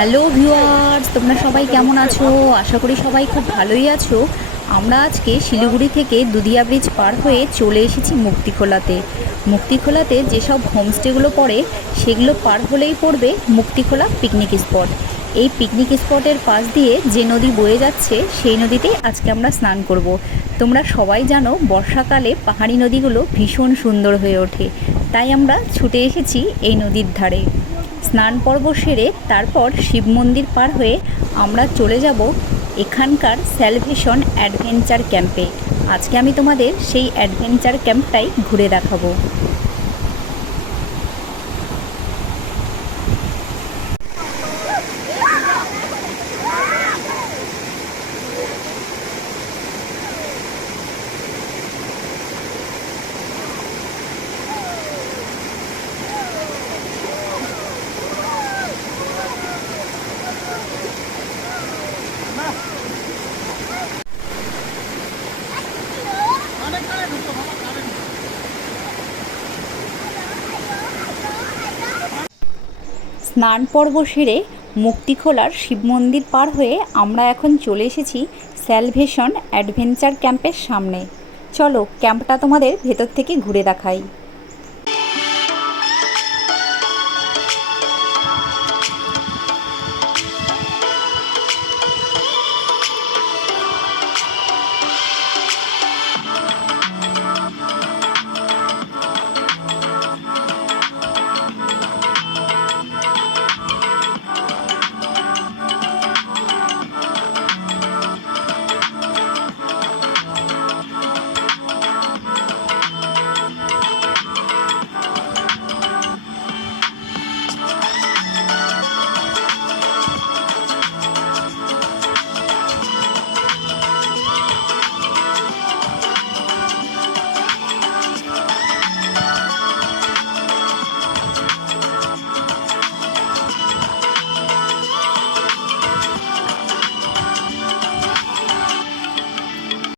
Hello viewers, তোমরা সবাই কেমন আছো? আশা করি সবাই খুব ভালোই আছো। আমরা আজকে শিলিগুড়ি থেকে দুধিয়া ব্রিজ পার হয়ে চলে এসেছি মুক্তিখোলাতে। মুক্তিখোলাতে যেসব হোমস্টেগুলো পড়ে সেগুলো পার হলেই পড়বে মুক্তিখোলা পিকনিক স্পট। এই পিকনিক স্পটের পাশ দিয়ে যে নদী বয়ে যাচ্ছে সেই নদীতেই আজকে আমরা স্নান করব। তোমরা সবাই জানো বর্ষাকালে পাহাড়ি নদীগুলো ভীষণ সুন্দর হয়ে ওঠে, তাই আমরা ছুটে এসেছি এই নদীর ধারে। স্নান পর্ব সেরে তারপর শিব মন্দির পার হয়ে আমরা চলে যাব এখানকার স্যালভেশন অ্যাডভেঞ্চার ক্যাম্পে। আজকে আমি তোমাদের সেই অ্যাডভেঞ্চার ক্যাম্পটাই ঘুরে দেখাবো। স্নান পর্ব সেরে মুক্তিখোলার শিব মন্দির পার হয়ে আমরা এখন চলে এসেছি স্যালভেশন অ্যাডভেঞ্চার ক্যাম্পের সামনে। চলো ক্যাম্পটা তোমাদের ভেতর থেকে ঘুরে দেখাই।